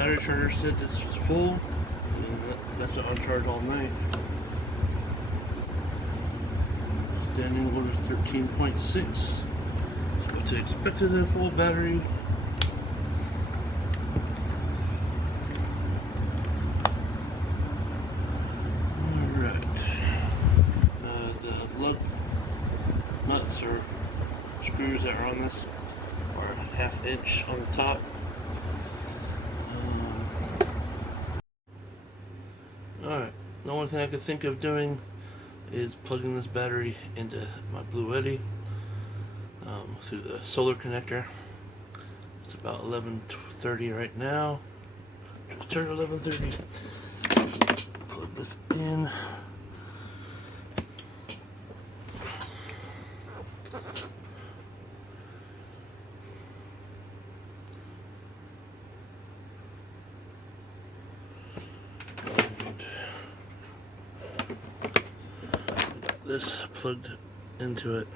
battery charger said this was full, and that's on charge all night. Standing water 13.6. So to expected a full battery. The lug nuts or screws that are on this are a ½ inch on the top. Alright, the only thing I could think of doing is plugging this battery into my Blue Eddy through the solar connector. It's about 11:30 right now. Just turned 11:30. Plug this in. This plugged into it,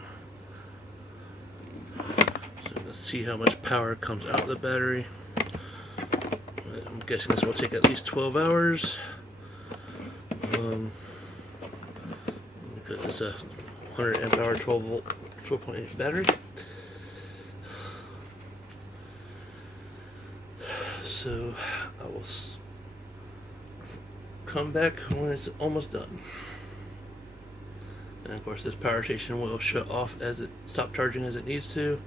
so let's see how much power comes out of the battery. I'm guessing this will take at least 12 hours because it's a 100 amp hour 12 volt 12.8 battery. So I will come back when it's almost done. And of course this power station will shut off as it stops charging as it needs to,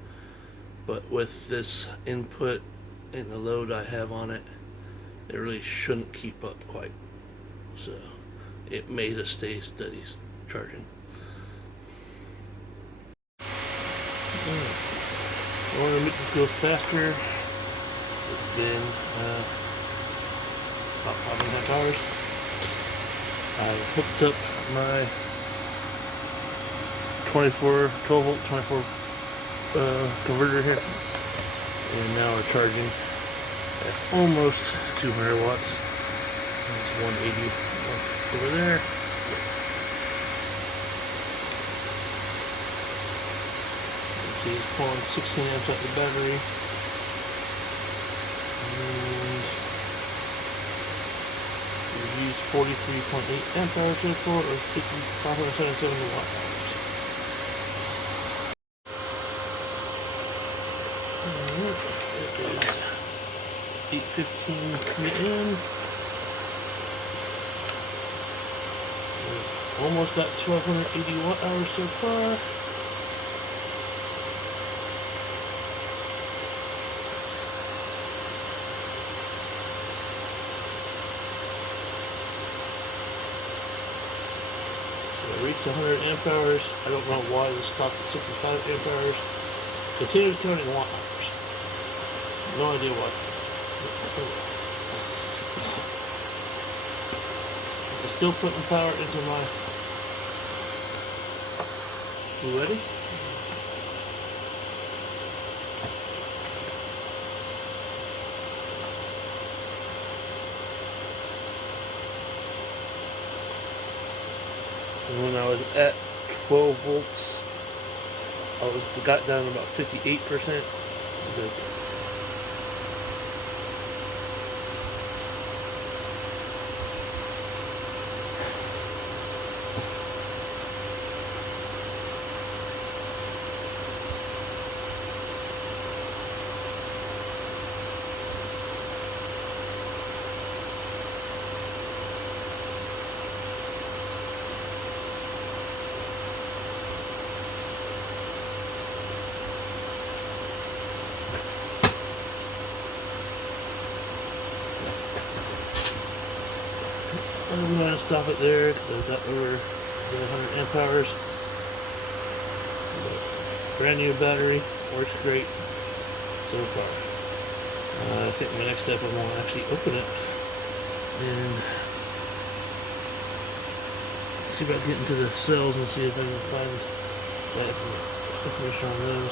but with this input and the load I have on it, it really shouldn't keep up quite, so it may just stay steady charging. In order to make this go faster, it's been about 5.5 hours. I hooked up my 12 volt 24 converter here, and now we're charging at almost 200 watts. It's 180 over there. You can see it's pulling 16 amps out the battery, and we use 43.8 amp hours so far, or 577 watt hours. It is 8:15 p.m. We've almost got 1280 watt hours so far. So I reached 100 amp hours. I don't know why this stopped at 65 amp hours. Continues counting watt hours. No idea why. I'm still putting power into my Blue Eddy. And when I was at 12 volts, I got down to about 58%. So I'm going to stop it there because I've got over 100 amp hours. But brand new battery, works great so far. I think my next step I'm going to actually open it and see if I can get into the cells and see if I can find that information on those.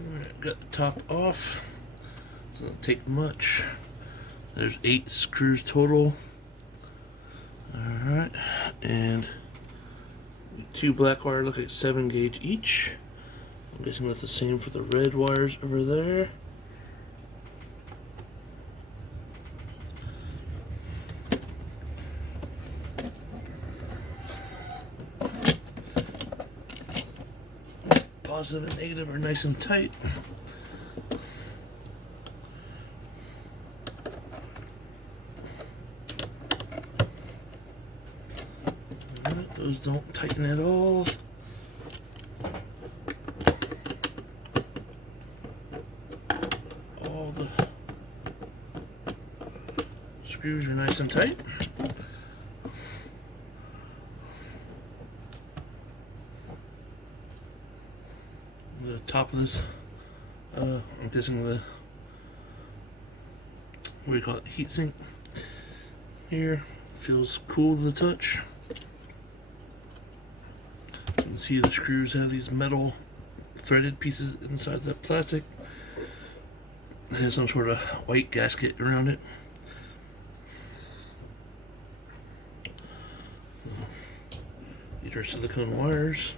Alright, got the top off. Doesn't take much. There's 8 screws total. Alright, and 2 black wire look like 7 gauge each. I'm guessing that's the same for the red wires over there. positive and negative are nice and tight. Those don't tighten at all. All the screws are nice and tight. The top of this, I'm guessing the, what do you call it, heat sink here, feels cool to the touch. You can see the screws have these metal threaded pieces inside the plastic. It has some sort of white gasket around it. These are silicone wires.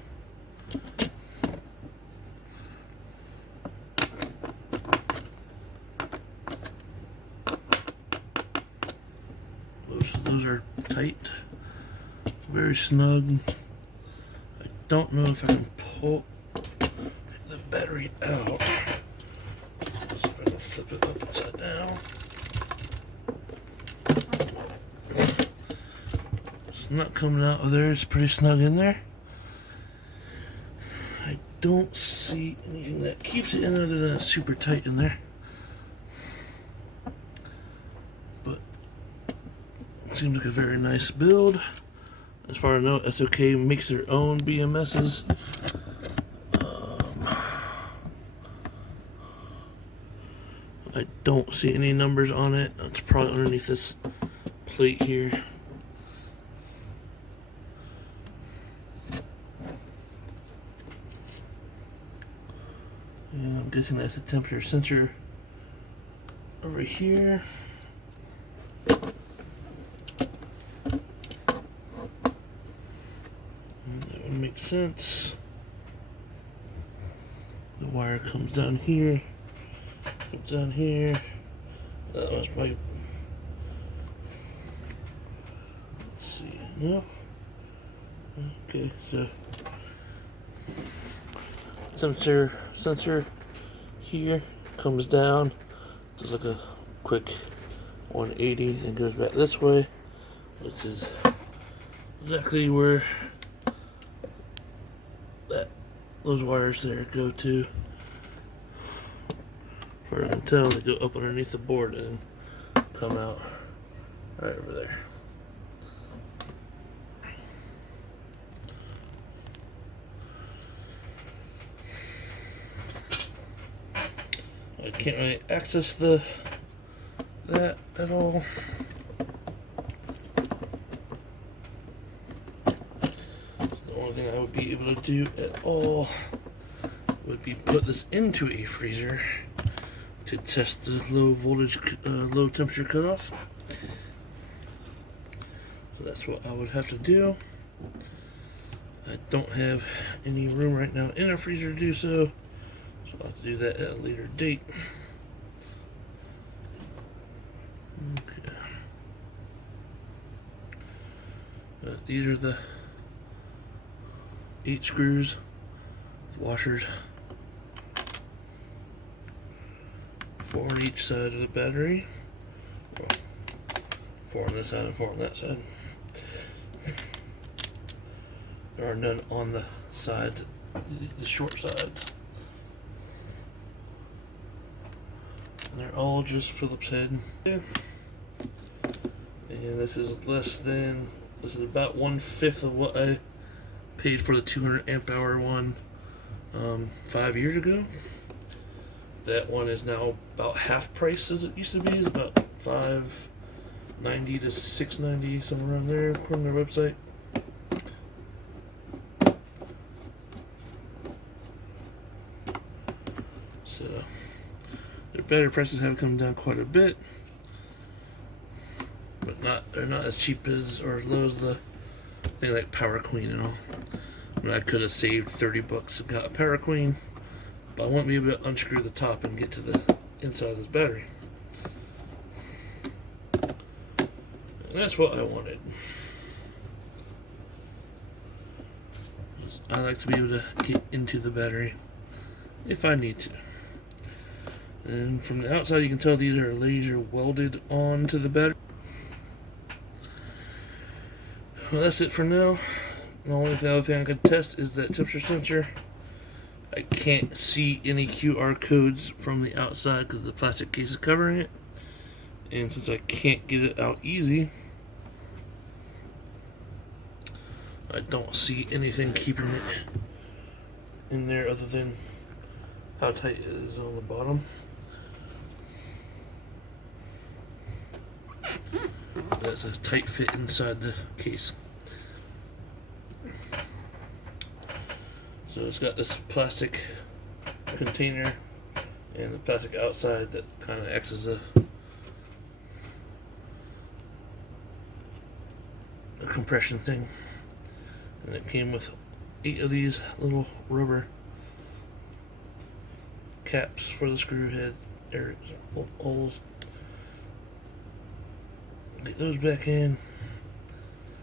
Most of those are tight, very snug. I don't know if I can pull the battery out. So if I can flip it up upside down. It's not coming out of there, it's pretty snug in there. I don't see anything that keeps it in other than it's super tight in there. But it seems like a very nice build. As far as I know, SOK makes their own BMSs. I don't see any numbers on it. It's probably underneath this plate here. And I'm guessing that's a temperature sensor over here. That would make sense. The wire comes down here. Comes down here. That was my. Let's see. No. Okay, so sensor here comes down, does like a quick 180 and goes back this way. This is exactly where those wires there go to. As far as I can tell, they go up underneath the board and come out right over there. I can't really access that at all. The only thing I would be able to do at all would be put this into a freezer to test the low voltage, low temperature cutoff. So that's what I would have to do. I don't have any room right now in a freezer to do so. I'll have to do that at a later date. Okay. These are the 8 screws, washers, 4 on each side of the battery. Well, 4 on this side and 4 on that side. There are none on the side, the short sides. They're all just Phillips head. And this is about 1/5 of what I paid for the 200 amp hour one 5 years ago. That one is now about half price as it used to be. It's about $590 to $690, somewhere around there, according to their website. So their battery prices have come down quite a bit, but they're not as cheap as or as low as the thing like Power Queen and all. I mean, I could have saved $30 and got a Power Queen, but I won't be able to unscrew the top and get to the inside of this battery. And that's what I wanted. Just I like to be able to get into the battery if I need to. And from the outside you can tell these are laser welded onto the battery. Well, that's it for now. The only other thing I could test is that temperature sensor. I can't see any QR codes from the outside because the plastic case is covering it. And since I can't get it out easy, I don't see anything keeping it in there other than how tight it is on the bottom. That's a tight fit inside the case. So it's got this plastic container and the plastic outside that kind of acts as a compression thing. And it came with 8 of these little rubber caps for the screw head holes. Get those back in.